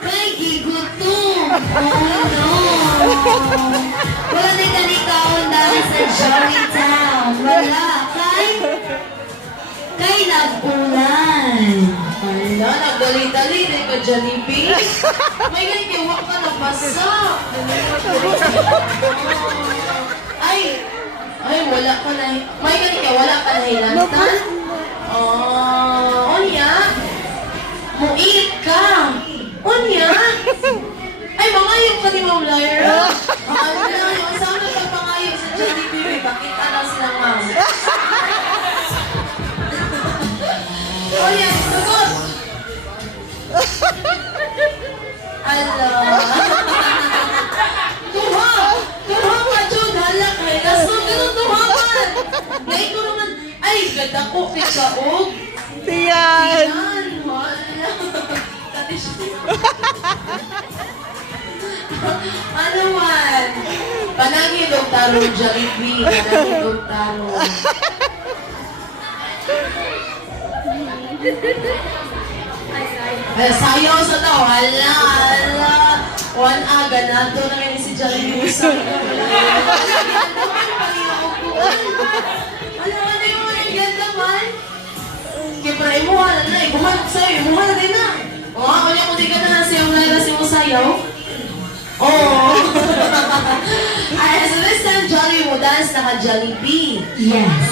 Kay gigutom. Oh no. Wala na ganikaon dahil sa Joey Town. Wala. Kay nag-ulan. Ala, nagdali-dali. Hindi ka Jollibee. May ganikawa ka na basa. Ay, wala ka na. May ganikawa, wala ka na hilantan. Onya. Muit ka. Onya. Ay, mangayok ka ni Ma'am Lyra. Ano na, yung sana pag mangayok sa Jollibee, bakit alas lang, Ma'am? Onya, sagot. Ala. Tuha ka, Jud. Halak, ay. Nasong ganun tuhaman. Ngayon ko naman, ay, ganda ko, kikaog. Tiyan. Wala. Ano man? Panangin og taro, Jollibee. Panangin og taro. Ay, sayaw sa tao. Hala. One aga na. Ito na ngayon si Jollibee. Ano yung ganda man? Kaya imuha na na. Imuha na sa'yo. Imuha na din na. Kung di ka na siya yung Lyra si Musayaw. Ay, so this time, Jolly mo dance naka Jollibee. Yes.